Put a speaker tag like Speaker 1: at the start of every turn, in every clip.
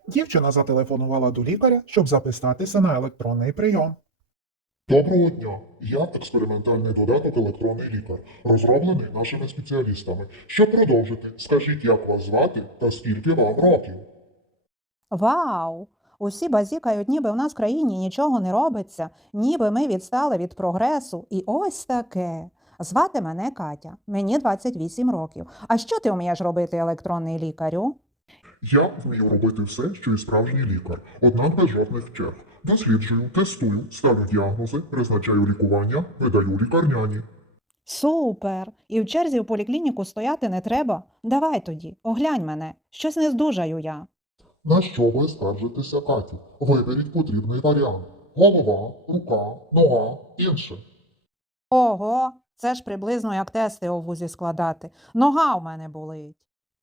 Speaker 1: Дівчина зателефонувала до лікаря, щоб записатися на електронний прийом.
Speaker 2: Доброго дня! Я експериментальний додаток «Електронний лікар», розроблений нашими спеціалістами. Щоб продовжити, скажіть, як вас звати та скільки вам років?
Speaker 3: Вау! Усі базікають, ніби в нас в країні нічого не робиться, ніби ми відстали від прогресу. І ось таке. Звати мене Катя, мені 28 років. А що ти вмієш робити, електронний лікарю?
Speaker 2: Я вмію робити все, що і справжній лікар, однак без жодних черг. Досліджую, тестую, ставлю діагнози, призначаю лікування, видаю лікарняні.
Speaker 3: Супер! І в черзі в поліклініку стояти не треба. Давай тоді, оглянь мене, щось не здужаю я.
Speaker 2: На що ви скаржитеся, Катю? Виберіть потрібний варіант. Голова, рука, нога, інше.
Speaker 3: Ого, це ж приблизно як тести у вузі складати. Нога в мене болить.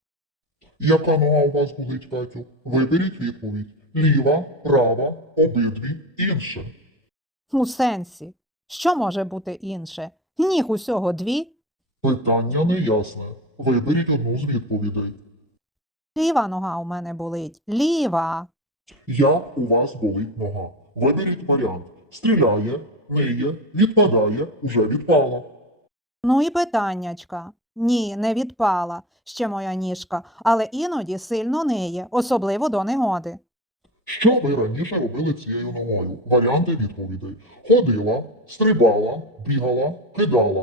Speaker 2: Яка нога у вас болить, Катю? Виберіть відповідь. Ліва, права, обидві, інше.
Speaker 3: У сенсі. Що може бути інше? Ніг усього дві.
Speaker 2: Питання неясне. Виберіть одну з відповідей.
Speaker 3: Ліва нога у мене болить. Ліва.
Speaker 2: Як у вас болить нога? Виберіть варіант. Стріляє, ниє, відпадає, уже відпала.
Speaker 3: Ну і питаннячка. Ні, не відпала ще моя ніжка, але іноді сильно ниє, особливо до негоди.
Speaker 2: Що ви раніше робили цією ногою? Варіанти відповідей. Ходила, стрибала, бігала, кидала.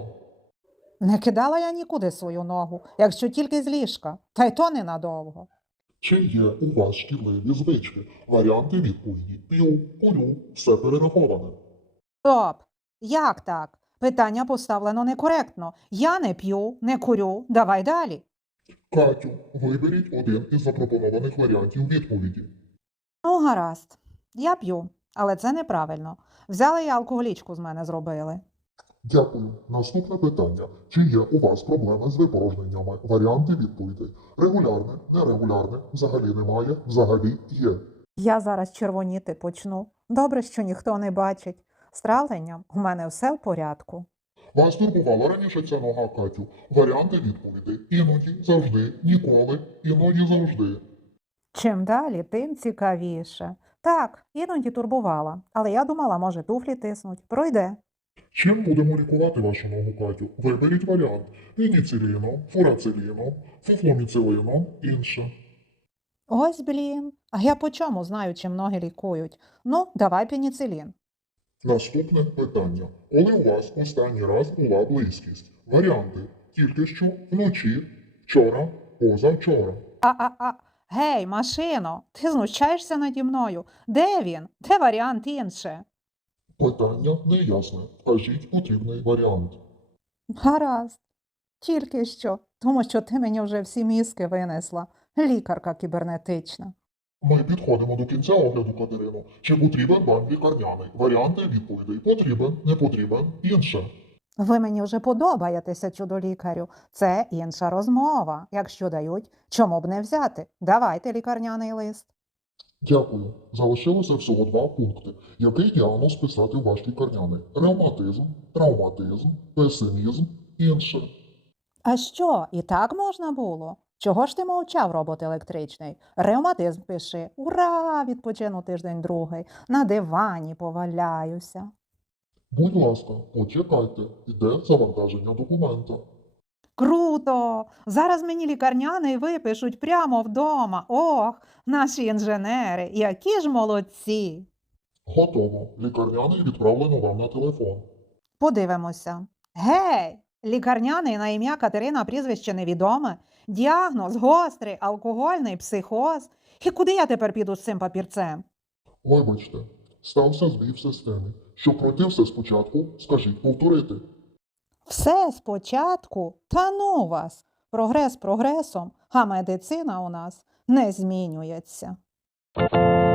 Speaker 3: Не кидала я нікуди свою ногу, якщо тільки з ліжка, та й то ненадовго.
Speaker 2: Чи є у вас шкідливі звички? Варіанти відповіді. П'ю, курю, все перераховане.
Speaker 3: Стоп! Як так? Питання поставлено некоректно. Я не п'ю, не курю, давай далі.
Speaker 2: Катю, виберіть один із запропонованих варіантів відповіді.
Speaker 3: Ну, гаразд. Я п'ю, але це неправильно. Взяли і алкоголічку з мене зробили.
Speaker 2: Дякую. Наступне питання. Чи є у вас проблеми з випорожненнями? Варіанти відповідей. Регулярне, нерегулярне, взагалі немає, взагалі є.
Speaker 3: Я зараз червоніти почну. Добре, що ніхто не бачить. З травленням у мене все в порядку.
Speaker 2: Вас турбувала раніше ця нога, Катю? Варіанти відповідей. Іноді, завжди, ніколи, іноді завжди.
Speaker 3: Чим далі, тим цікавіше. Так, іноді турбувала, але я думала, може, туфлі тиснуть. Пройде.
Speaker 2: Чим будемо лікувати вашу ногу, Катю? Виберіть варіант. Пеніциліном, фурациліном, фуфломіцилином, інше.
Speaker 3: Ось, блін. А я по чому знаю, чим ноги лікують? Ну, давай пеніцилін.
Speaker 2: Наступне питання. Коли у вас останній раз була близькість? Варіанти. Тільки що, вночі, вчора, позавчора.
Speaker 3: Гей, машино, ти знущаєшся наді мною? Де він? Де варіант інше?
Speaker 2: Питання неясне. Вкажіть потрібний варіант.
Speaker 3: Гаразд. Тільки що, тому що ти мені вже всі мізки винесла. Лікарка кібернетична.
Speaker 2: Ми підходимо до кінця огляду, Катерино. Чи потрібен вам лікарняний? Варіанти відповідей. Потрібен, не потрібен, інше.
Speaker 3: Ви мені вже подобаєтеся, чудо-лікарю. Це інша розмова. Якщо дають, чому б не взяти? Давайте лікарняний лист.
Speaker 2: Дякую. Залишилося всього 2 пункти. Який діагноз писати у ваш лікарняний? Ревматизм, травматизм, песимізм, інше.
Speaker 3: А що, і так можна було? Чого ж ти мовчав, робот електричний? Ревматизм пиши. Ура! Відпочину тиждень-другий. На дивані поваляюся.
Speaker 2: Будь ласка, почекайте. Іде завантаження документа.
Speaker 3: Круто! Зараз мені лікарняний випишуть прямо вдома. Ох, наші інженери, які ж молодці!
Speaker 2: Готово. Лікарняний відправлено вам на телефон.
Speaker 3: Подивимося. Гей! Лікарняний на ім'я Катерина, прізвище невідоме. Діагноз гострий, алкогольний психоз. І куди я тепер піду з цим папірцем?
Speaker 2: Вибачте, стався збій в системі. Щоб пройти все спочатку, скажіть повторити.
Speaker 3: Все спочатку? Та ну вас! Прогрес прогресом, а медицина у нас не змінюється.